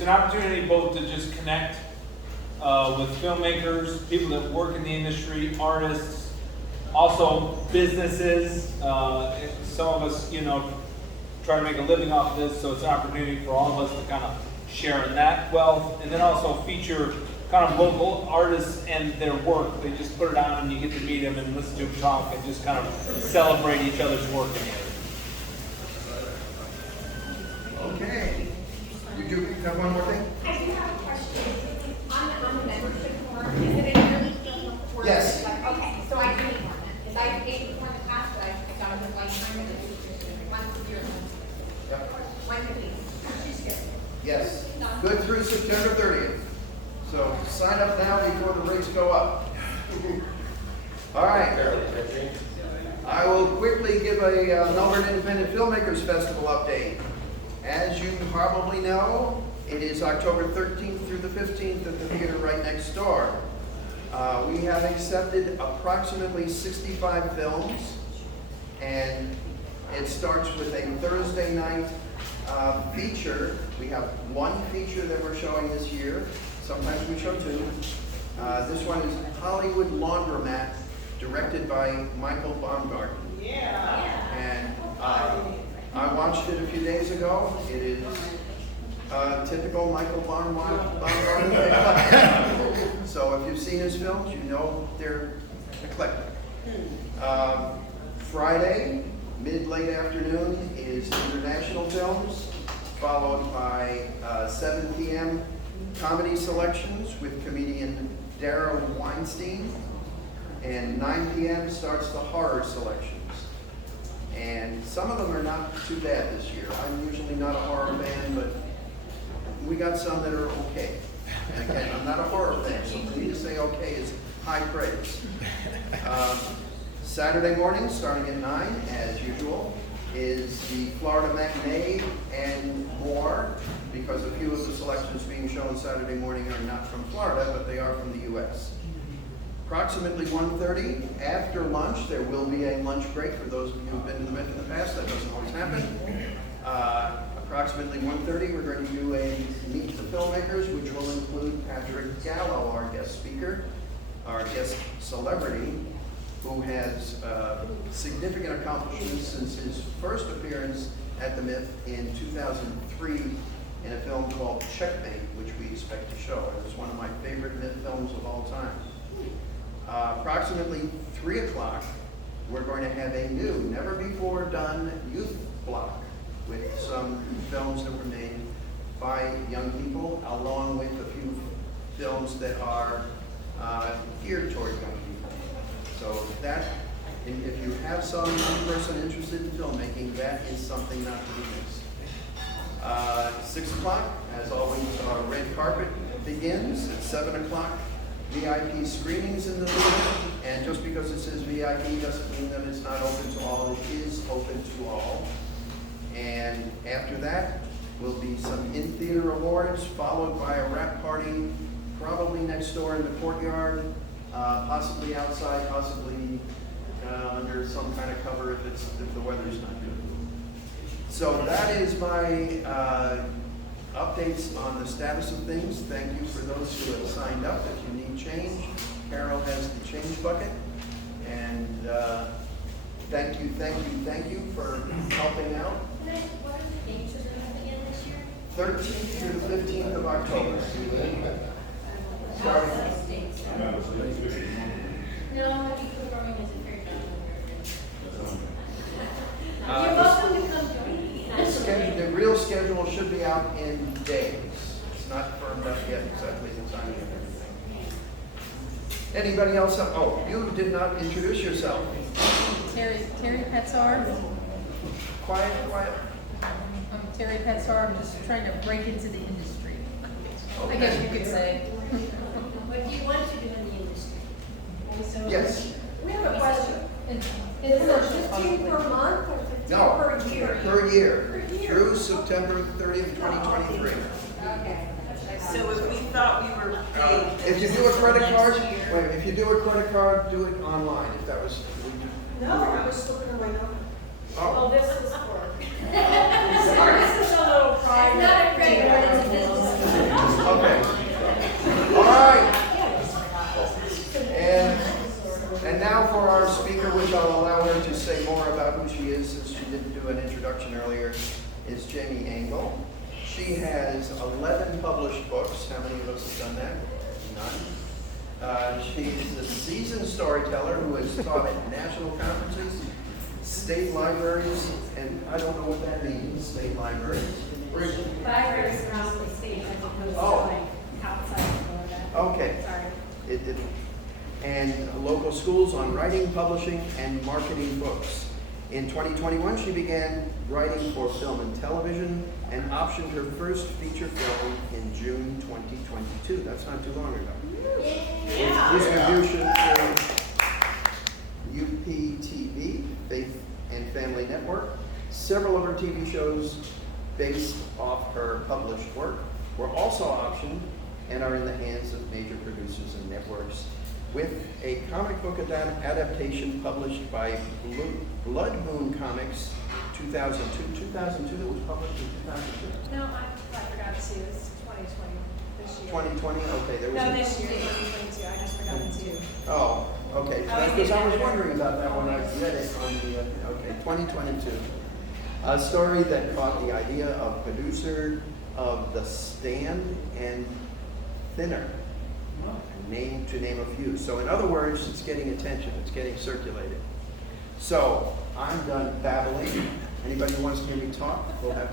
it's an opportunity both to just connect with filmmakers, people that work in the industry, artists, also businesses. Some of us, you know, try to make a living off of this, so it's an opportunity for all of us to kind of share in that wealth, and then also feature kind of local artists and their work. They just put it on and you get to meet them and listen to them talk and just kind of celebrate each other's work in here. Okay. You do have one more thing? I do have a question. On the membership form, is it a yearly fee? Or Yes. is it like, okay, so I do need one then. Because I paid for one in the past, but I got it with lifetime and it's once a year. Yep. Once a week. Yes. Good through September 30th. So sign up now before the rates go up. All right. I will quickly give a Melbourne Independent Filmmakers Festival update. As you probably know, it is October 13th through the 15th at the theater right next door. We have accepted approximately 65 films, and it starts with a Thursday night feature. We have one feature that we're showing this year. Sometimes we show two. This one is Hollywood Laundromat, directed by Michael Baumgarten. Yeah. And I watched it a few days ago. It is typical Michael Baumgarten. So if you've seen his films, you know they're eclectic. Friday, mid-late afternoon, is international films, followed by 7 p.m. comedy selections with comedian Dara Weinstein, and 9 p.m. starts the horror selections. And some of them are not too bad this year. I'm usually not a horror fan, but we got some that are okay. And again, I'm not a horror fan, so for me to say okay is high praise. Saturday morning, starting at 9, as usual, is the Florida Matinee and more, because a few of the selections being shown Saturday morning are not from Florida, but they are from the U.S. Approximately 1:30, after lunch, there will be a lunch break. For those of you who've been to the Mint in the past, that doesn't always happen. Approximately 1:30, we're going to do a Meet the Filmmakers, which will include Patrick Gallo, our guest speaker, our guest celebrity, who has significant accomplishments since his first appearance at the Mint in 2003 in a film called Checkmate, which we expect to show. It was one of my favorite Mint films of all time. Approximately 3 o'clock, we're going to have a new, never before done youth block with some films that were made by young people, along with a few films that are geared toward young people. So that, if you have some young person interested in filmmaking, that is something not to be missed. 6 o'clock, as always, our red carpet begins. At 7 o'clock, VIP screenings in the theater, and just because it says VIP doesn't mean that it's not open to all. It is open to all. And after that will be some in-theater awards, followed by a wrap party, probably next door in the courtyard, possibly outside, possibly under some kind of cover if the weather's not good. So that is my updates on the status of things. Thank you for those who have signed up. If you need change, Carol has the change bucket. And thank you for helping out. What are the dates that we're having again this year? 13th through the 15th of October. Starting. No, I'll be performing as a fair Uh, You're welcome to come join me. The real schedule should be out in days. It's not firmed up yet exactly the time and everything. Anybody else? Oh, you did not introduce yourself. Terry Petzar. Quiet. I'm Terry Petzar. I'm just trying to break into the industry. I guess you could say. What do you want to do in the industry? Yes. We have a question. It's Is it 15 per month or 15 No. per year? Per year. Through September 30th, 2023. Okay. So if we thought we were paid. If you do a credit card, if you do a credit card, do it online. If that was. No, I was looking at my number. Oh. This is for. This is a little private. It's not a credit card, it's a business Jamie Engel. She has 11 published books. How many of us have done that? None. She's a seasoned storyteller who has taught at national conferences, state libraries, and I don't know what that means, state libraries. Libraries around the state as opposed to Oh. like outside of Florida. Okay. Sorry. It didn't. And local schools on writing, publishing, and marketing books. In 2021, she began writing for film and television and optioned her first feature film in June 2022. That's not too long ago. With distribution through UPTV, Faith and Family Network. Several of her TV shows based off her published work were also optioned and are in the hands of major producers and networks, with a comic book adaptation published by Blood Moon Comics 2002. 2002, that was published in 2002. No, I forgot to. It's 2020 this year. 2020, okay, there was No, a... this year, 2022. I just forgot to. Oh, okay, I was because I was thinking- wondering about that when I read it on the, okay, 2022. A story that caught the idea of producer of The Stand and Thinner, to name a few. So in other words, it's getting attention, it's getting circulated. So I'm done babbling. Anybody who wants to hear me talk, we'll have